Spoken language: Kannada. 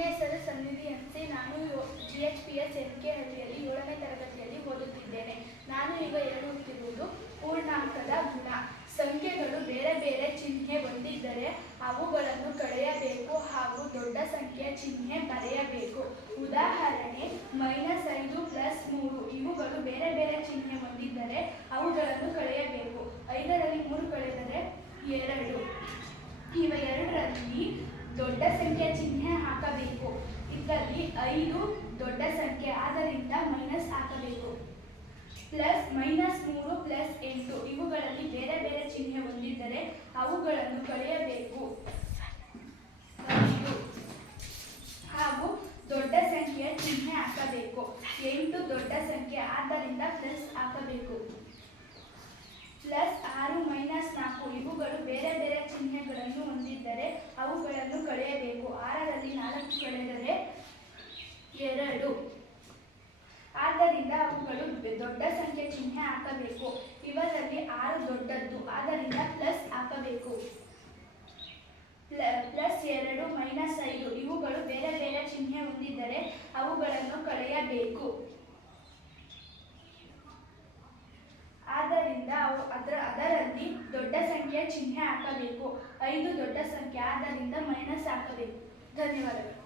ನನ್ನ ಹೆಸರು ಸನ್ನಿಧಿ ಎನ್ಸಿ. ನಾನು GHPS NK-ಹಳ್ಳಿಯಲ್ಲಿ 7ನೇ ತರಗತಿಯಲ್ಲಿ ಓದುತ್ತಿದ್ದೇನೆ. ನಾನು ಈಗ ಹೇಳುತ್ತಿರುವುದು ಪೂರ್ಣಾಂಕದ ಗುಣ. ಸಂಖ್ಯೆಗಳು ಬೇರೆ ಬೇರೆ ಚಿಹ್ನೆ ಹೊಂದಿದ್ದರೆ ಅವುಗಳನ್ನು ಕಳೆಯಬೇಕು ಹಾಗೂ ದೊಡ್ಡ ಸಂಖ್ಯೆಯ ಚಿಹ್ನೆ ಬರೆಯಬೇಕು. ಉದಾಹರಣೆ -5 + 3. ಇವುಗಳು ಬೇರೆ ಬೇರೆ ಚಿಹ್ನೆ ಹೊಂದಿದ್ದರೆ ಅವುಗಳನ್ನು ಕಳೆಯಬೇಕು. 5ರಲ್ಲಿ 3 ಕಳೆದರೆ 2. ಇವೆರಡರಲ್ಲಿ ದೊಡ್ಡ ಸಂಖ್ಯೆಯ ಚಿಹ್ನೆ ಹಾಕಬೇಕು. ಇದರಲ್ಲಿ 5 ದೊಡ್ಡ ಸಂಖ್ಯೆ, ಆದ್ದರಿಂದ ಮೈನಸ್ ಹಾಕಬೇಕು. -3 + 8. ಇವುಗಳಲ್ಲಿ ಬೇರೆ ಬೇರೆ ಚಿಹ್ನೆ ಹೊಂದಿದ್ದರೆ ಅವುಗಳನ್ನು ಕಳೆಯಬೇಕು. 5 ಹಾಗೂ ದೊಡ್ಡ ಸಂಖ್ಯೆಯ ಚಿಹ್ನೆ ಹಾಕಬೇಕು. 8 ದೊಡ್ಡ ಸಂಖ್ಯೆ, ಆದ್ದರಿಂದ ಪ್ಲಸ್ ಹಾಕಬೇಕು. +6 - 4. ಇವುಗಳು ಬೇರೆ ಬೇರೆ ಚಿಹ್ನೆಗಳನ್ನು ಹೊಂದಿದ್ದರೆ ಅವುಗಳನ್ನು ಕಳೆಯಬೇಕು. 6ರಲ್ಲಿ 4 ಕಳೆದರೆ 2, ಆದ್ದರಿಂದ ಅವುಗಳು ದೊಡ್ಡ ಸಂಖ್ಯೆ ಚಿಹ್ನೆ ಹಾಕಬೇಕು. ಇವರಲ್ಲಿ 6 ದೊಡ್ಡದ್ದು, ಆದ್ದರಿಂದ ಪ್ಲಸ್ ಹಾಕಬೇಕು. +2 - 5. ಇವುಗಳು ಬೇರೆ ಬೇರೆ ಚಿಹ್ನೆ ಹೊಂದಿದ್ದರೆ ಅವುಗಳನ್ನು ಕಳೆಯಬೇಕು. ಆದ್ದರಿಂದ ಅದರಲ್ಲಿ ದೊಡ್ಡ ಸಂಖ್ಯೆಯ ಚಿಹ್ನೆ ಹಾಕಬೇಕು. 5 ದೊಡ್ಡ ಸಂಖ್ಯೆ, ಆದ್ದರಿಂದ ಮೈನಸ್ ಹಾಕಬೇಕು. ಧನ್ಯವಾದಗಳು.